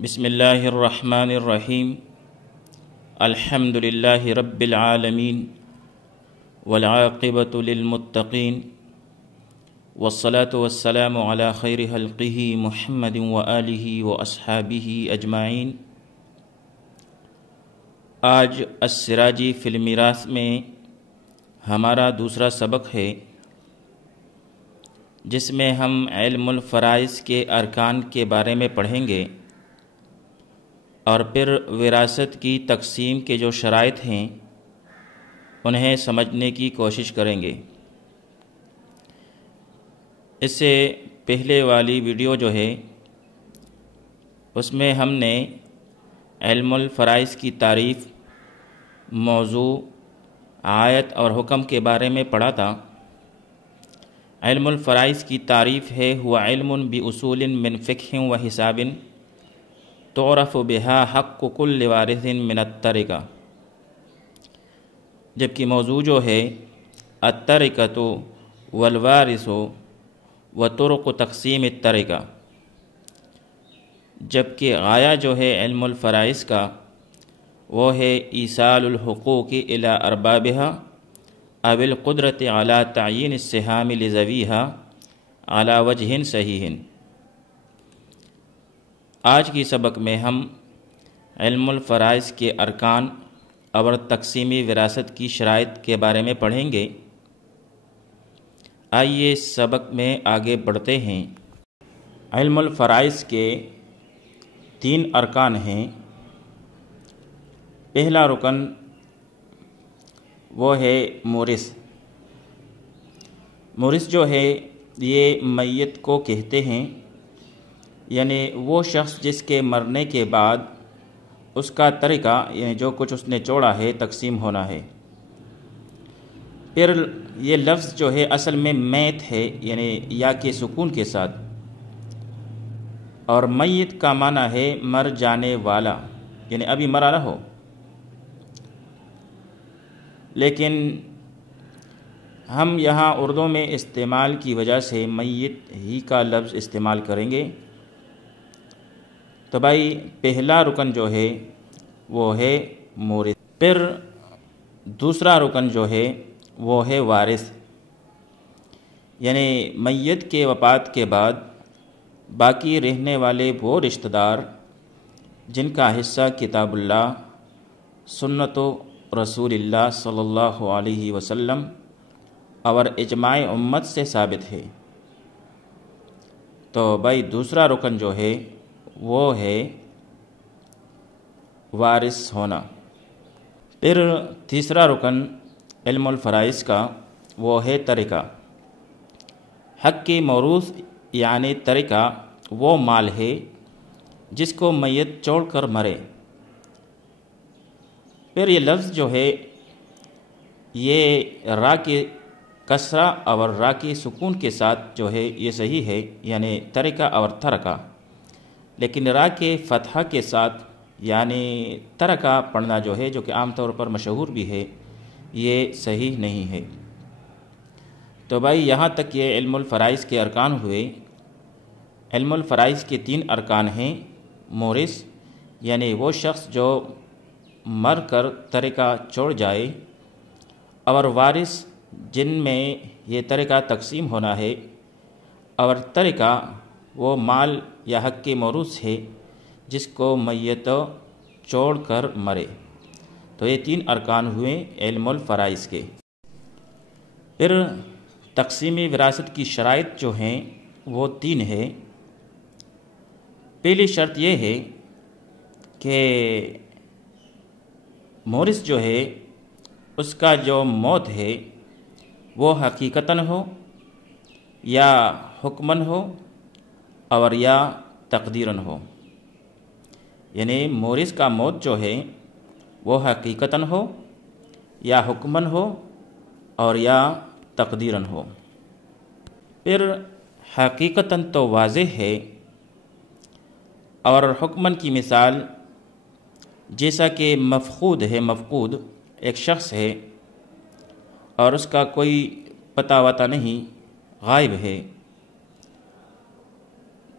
بسم اللہ الرحمن الرحیم الحمد للہ رب العالمین والعاقبۃ للمتقین والصلاة والسلام علی خیر خلقہ محمد وآلہ واصحابہ اجمعین۔ آج السراجی فی المیراث میں ہمارا دوسرا سبق ہے، جس میں ہم علم الفرائض کے ارکان کے بارے میں پڑھیں گے اور پھر وراثت کی تقسیم کے جو شرائط ہیں انہیں سمجھنے کی کوشش کریں گے۔ اس سے پہلے والی ویڈیو جو ہے اس میں ہم نے علم الفرائض کی تعریف، موضوع، آیت اور حکم کے بارے میں پڑھا تھا۔ علم الفرائض کی تعریف ہے ہوا علم باصول من فقہ و حساب تعرف بها حق کل وارث من الترکہ، جبکہ موضوع جو ہے الترکۃ والوارث وطرق تقسیم الترکہ، جبکہ غایہ جو ہے علم الفرائض کا وہ ہے ایصال الحقوق الی اربابها او القدرۃ علی تعیین السہام لذویها علی وجہ صحیح۔ آج کی سبق میں ہم علم الفرائض کے ارکان اور تقسیمی وراثت کی شرائط کے بارے میں پڑھیں گے۔ آئیے سبق میں آگے بڑھتے ہیں۔ علم الفرائض کے 3 ارکان ہیں۔ پہلا رکن وہ ہے مورث۔ مورث جو ہے یہ میت کو کہتے ہیں، یعنی وہ شخص جس کے مرنے کے بعد اس کا ترکہ یعنی جو کچھ اس نے چھوڑا ہے تقسیم ہونا ہے۔ پھر یہ لفظ جو ہے اصل میں میت ہے، یعنی یا کے سکون کے ساتھ، اور میت کا معنی ہے مر جانے والا، یعنی ابھی مرا نہ ہو۔ لیکن ہم یہاں اردو میں استعمال کی وجہ سے میت ہی کا لفظ استعمال کریں گے۔ تو بھائی پہلا رکن جو ہے وہ ہے مورث۔ پھر دوسرا رکن جو ہے وہ ہے وارث، یعنی میت کے وفات کے بعد باقی رہنے والے وہ رشتہ دار جن کا حصہ کتاب اللہ، سنت و رسول اللہ صلی اللہ علیہ وسلم اور اجماع امت سے ثابت ہے۔ تو بھائی دوسرا رکن جو ہے وہ ہے وارث ہونا۔ پھر تیسرا رکن علم الفرائض کا وہ ہے ترکہ۔ حق کی موروث یعنی ترکہ وہ مال ہے جس کو میت چھوڑ کر مرے۔ پھر یہ لفظ جو ہے یہ را کے کسرہ اور را کے سکون کے ساتھ جو ہے یہ صحیح ہے، یعنی ترکہ اور ترکہ، لیکن را کے فتحہ کے ساتھ یعنی ترکہ پڑھنا جو ہے، جو کہ عام طور پر مشہور بھی ہے، یہ صحیح نہیں ہے۔ تو بھائی یہاں تک یہ علم الفرائض کے ارکان ہوئے۔ علم الفرائض کے 3 ارکان ہیں۔ مورث یعنی وہ شخص جو مر کر ترکہ چھوڑ جائے، اور وارث جن میں یہ ترکہ تقسیم ہونا ہے، اور ترکہ وہ مال یا حق کی موروث ہے جس کو میت چھوڑ کر مرے۔ تو یہ 3 ارکان ہوئے علم الفرائض کے۔ پھر تقسیمی وراثت کی شرائط جو ہیں وہ 3 ہے۔ پہلی شرط یہ ہے کہ مورث جو ہے اس کا جو موت ہے وہ حقیقتاً ہو یا حکماً ہو اور یا تقدیراً ہو، یعنی مورث کا موت جو ہے وہ حقیقتاً ہو یا حکماً ہو اور یا تقدیراً ہو۔ پھر حقیقتاً تو واضح ہے، اور حکماً کی مثال جیسا کہ مفقود ہے، مفقود ایک شخص ہے اور اس کا کوئی پتہ وتہ نہیں، غائب ہے،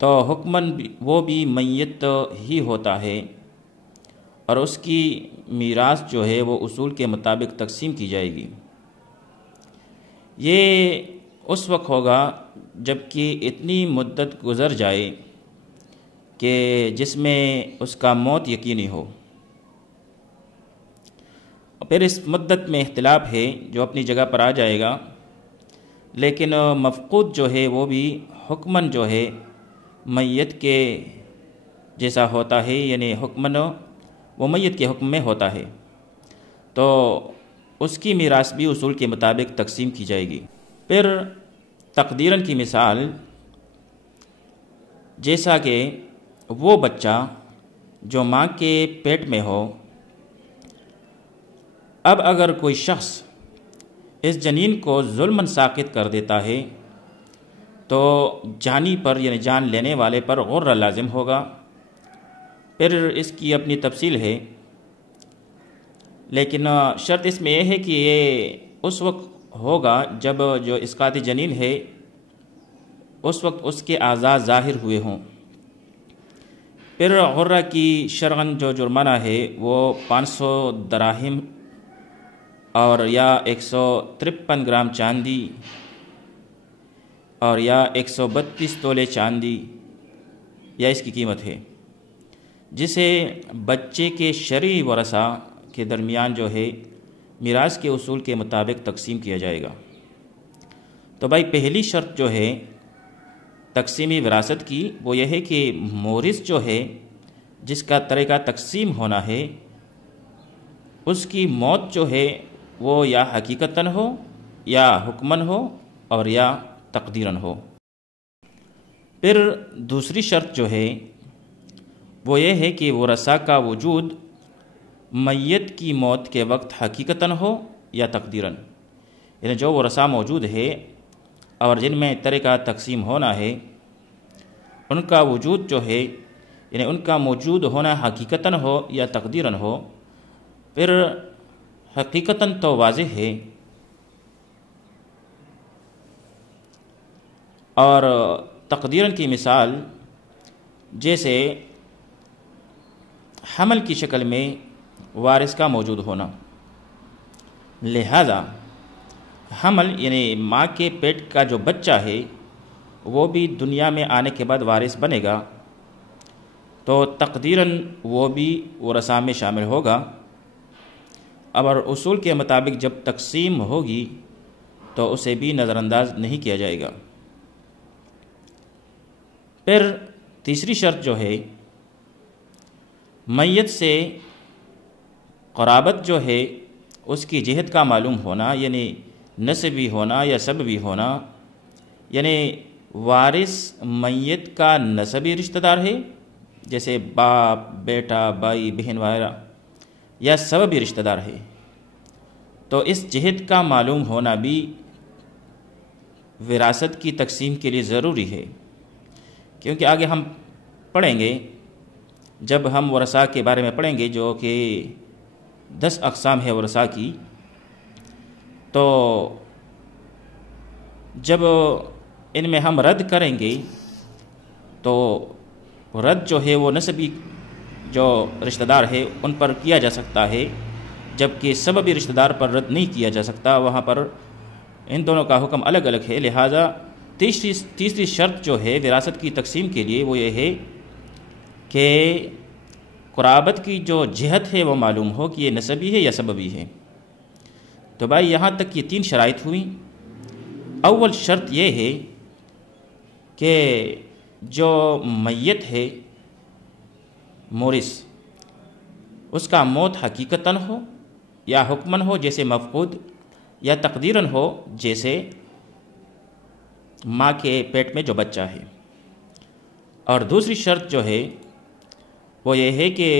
تو حکماً وہ بھی میت ہی ہوتا ہے، اور اس کی میراث جو ہے وہ اصول کے مطابق تقسیم کی جائے گی۔ یہ اس وقت ہوگا جب کہ اتنی مدت گزر جائے کہ جس میں اس کا موت یقینی ہو۔ پھر اس مدت میں اختلاف ہے جو اپنی جگہ پر آ جائے گا، لیکن مفقود جو ہے وہ بھی حکماً جو ہے میت کے جیسا ہوتا ہے، یعنی حکماً وہ میت کے حکم میں ہوتا ہے، تو اس کی میراث بھی اصول کے مطابق تقسیم کی جائے گی۔ پھر تقدیراً کی مثال، جیسا کہ وہ بچہ جو ماں کے پیٹ میں ہو، اب اگر کوئی شخص اس جنین کو ظلماً ساقط کر دیتا ہے تو جانی پر یعنی جان لینے والے پر غرہ لازم ہوگا۔ پھر اس کی اپنی تفصیل ہے، لیکن شرط اس میں یہ ہے کہ یہ اس وقت ہوگا جب جو اسقاط جنین ہے اس وقت اس کے اعضاء ظاہر ہوئے ہوں۔ پھر غرہ کی شرعاً جو جرمانہ ہے وہ 500 دراہم اور یا 153 گرام چاندی اور یا 132 تولے چاندی یا اس کی قیمت ہے، جسے بچے کے شرعی ورثاء کے درمیان جو ہے میراث کے اصول کے مطابق تقسیم کیا جائے گا۔ تو بھائی پہلی شرط جو ہے تقسیمی وراثت کی وہ یہ ہے کہ مورث جو ہے جس کا طریقہ تقسیم ہونا ہے اس کی موت جو ہے وہ یا حقیقتاً ہو یا حکماً ہو اور یا تقدیراً ہو۔ پھر دوسری شرط جو ہے وہ یہ ہے کہ ورثاء کا وجود میت کی موت کے وقت حقیقتاً ہو یا تقدیراً، یعنی جو ورثاء موجود ہے اور جن میں طریقہ تقسیم ہونا ہے ان کا وجود جو ہے یعنی ان کا موجود ہونا حقیقتاً ہو یا تقدیراً ہو۔ پھر حقیقتاً تو واضح ہے، اور تقدیراً کی مثال جیسے حمل کی شکل میں وارث کا موجود ہونا، لہذا حمل یعنی ماں کے پیٹ کا جو بچہ ہے وہ بھی دنیا میں آنے کے بعد وارث بنے گا، تو تقدیراً وہ بھی ورثاء میں شامل ہوگا، اور اصول کے مطابق جب تقسیم ہوگی تو اسے بھی نظر انداز نہیں کیا جائے گا۔ پھر تیسری شرط جو ہے میت سے قرابت جو ہے اس کی جہت کا معلوم ہونا، یعنی نسبی ہونا یا سببی ہونا، یعنی وارث میت کا نسبی رشتہ دار ہے جیسے باپ، بیٹا، بھائی، بہن وغیرہ، یا سببی رشتہ دار ہے، تو اس جہت کا معلوم ہونا بھی وراثت کی تقسیم کے لیے ضروری ہے، کیونکہ آگے ہم پڑھیں گے جب ہم ورثاء کے بارے میں پڑھیں گے جو کہ 10 اقسام ہے ورثاء کی، تو جب ان میں ہم رد کریں گے تو رد جو ہے وہ نسبی جو رشتہ دار ہے ان پر کیا جا سکتا ہے، جبکہ سببی رشتہ دار پر رد نہیں کیا جا سکتا، وہاں پر ان دونوں کا حکم الگ الگ ہے۔ لہٰذا تیسری شرط جو ہے وراثت کی تقسیم کے لیے وہ یہ ہے کہ قرابت کی جو جہت ہے وہ معلوم ہو کہ یہ نسبی ہے یا سببی ہے۔ تو بھائی یہاں تک یہ 3 شرائط ہوئیں۔ اول شرط یہ ہے کہ جو میت ہے مورث اس کا موت حقیقتاً ہو یا حکماً ہو جیسے مفقود، یا تقدیراً ہو جیسے ماں کے پیٹ میں جو بچہ ہے۔ اور دوسری شرط جو ہے وہ یہ ہے کہ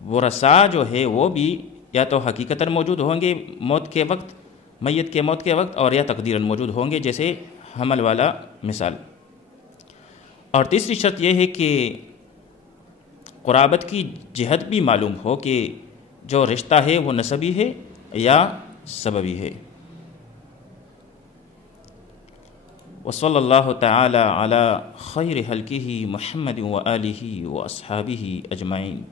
ورثاء جو ہے وہ بھی یا تو حقیقتاً موجود ہوں گے موت کے وقت، میت کے موت کے وقت، اور یا تقدیراً موجود ہوں گے جیسے حمل والا مثال۔ اور تیسری شرط یہ ہے کہ قرابت کی جہت بھی معلوم ہو کہ جو رشتہ ہے وہ نسبی ہے یا سببی ہے۔ وصلی اللہ تعالی علی خیر خلقہ محمد و آلہ و اصحابہ اجمعین۔